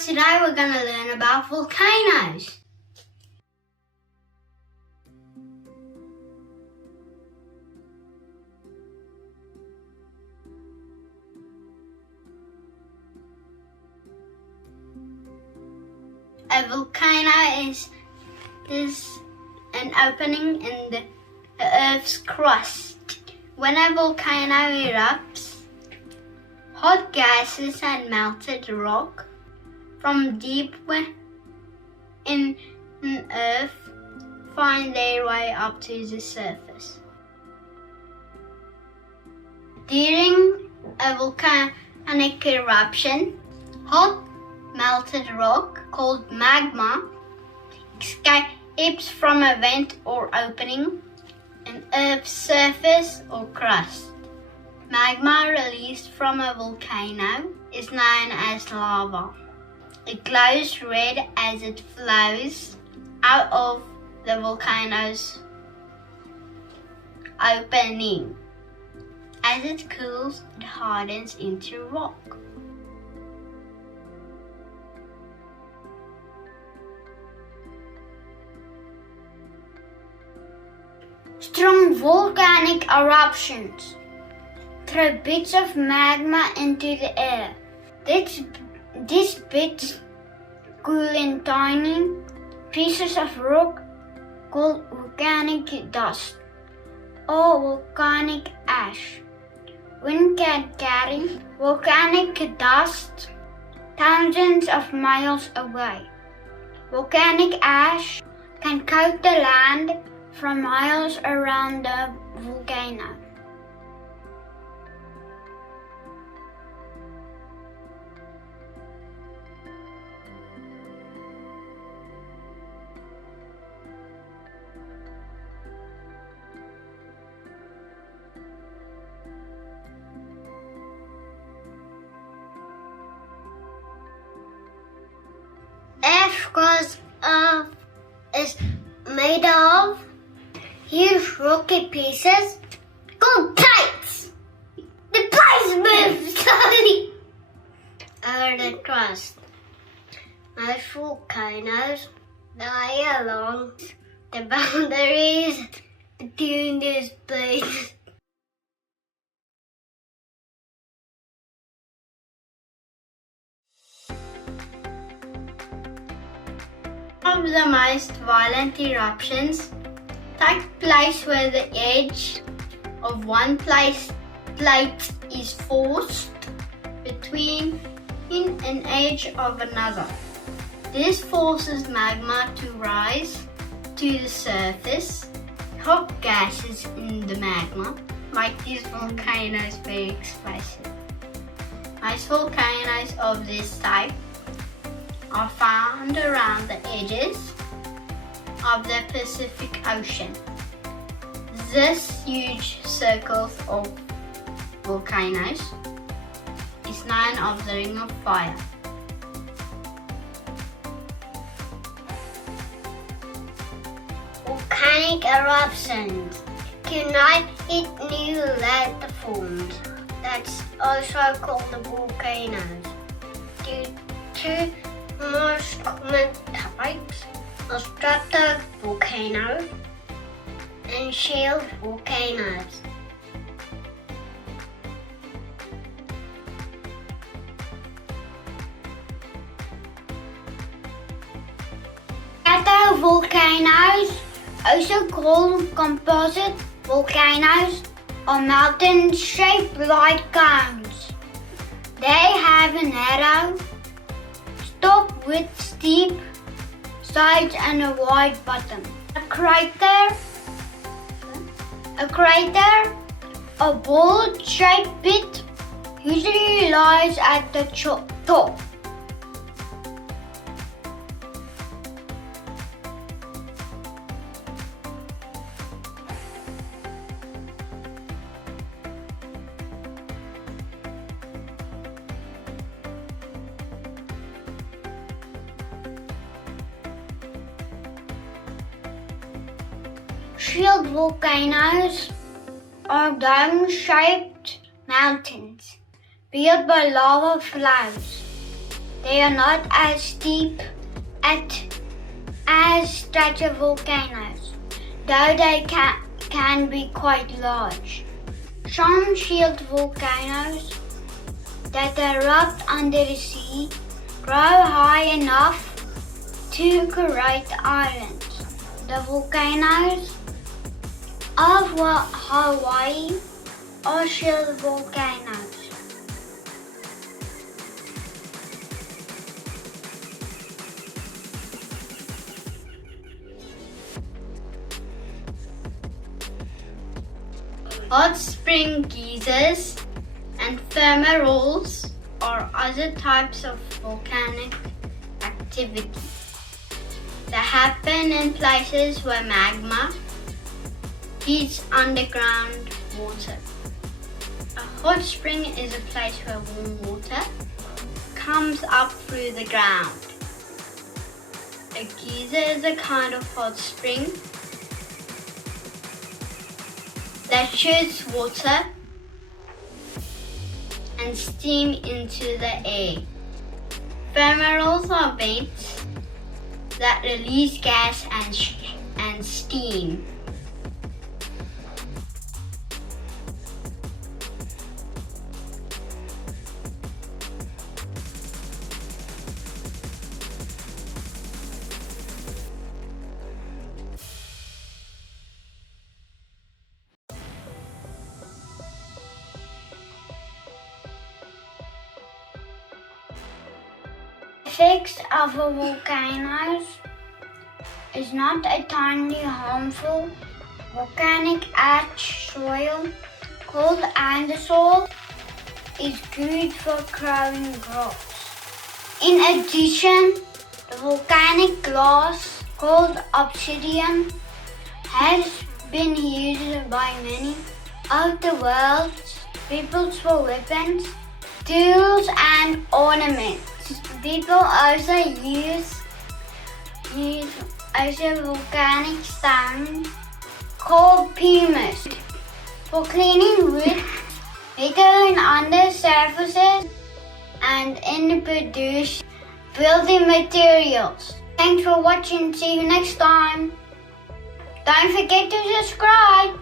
guys, today we're going to learn about volcanoes. A volcano is an opening in the Earth's crust. When a volcano erupts, hot gases and melted rock from deep in Earth find their way up to the surface. During a volcanic eruption, hot melted rock called magma escapes from a vent or opening in Earth's surface or crust. Magma released from a volcano is known as lava. It glows red as it flows out of the volcano's opening. As it cools, it hardens into rock. Strong volcanic eruptions throw bits of magma into the air. These bits cool in tiny pieces of rock called volcanic dust or volcanic ash. Wind can carry volcanic dust thousands of miles away. Volcanic ash can coat the land for miles around the volcano. Ash because is made of huge rocky pieces called plates. The plates move slowly over the crust. Most volcanoes lie along the boundaries between these plates. Some of the most violent eruptions take place where the edge of one plate is forced between an edge of another. This forces magma to rise to the surface. Hot gases in the magma make these volcanoes very explosive. Most volcanoes of this type are found around the edges of the Pacific Ocean. This huge circle of volcanoes is known as the Ring of Fire. Volcanic eruptions tonight new landforms that's also called the volcanoes. The two most common types are stratovolcanoes and shield volcanoes. Stratovolcanoes, also called composite volcanoes, are mountains shaped like cones. They have a narrow top with steep sides and a wide bottom. A crater, a ball-shaped pit, usually lies at the top. Shield volcanoes are dome-shaped mountains built by lava flows. They are not as steep as stratovolcanoes, though they can be quite large. Some shield volcanoes that erupt under the sea grow high enough to create islands. The volcanoes of Hawaii are shield volcanoes. Hot spring geysers and fumaroles are other types of volcanic activity that happen in places where magma heats underground water. A hot spring is a place where warm water comes up through the ground. A geyser is a kind of hot spring that shoots water and steam into the air. Fumaroles are vents that release gas and steam. Effects of a volcano is not a tiny harmful volcanic ash soil called andesol is good for growing crops. In addition, the volcanic glass called obsidian has been used by many of the world's peoples for weapons, tools and ornaments. People also use volcanic stone called pumice for cleaning wood, metal and under surfaces, and in produce building materials. Thanks for watching. See you next time. Don't forget to subscribe.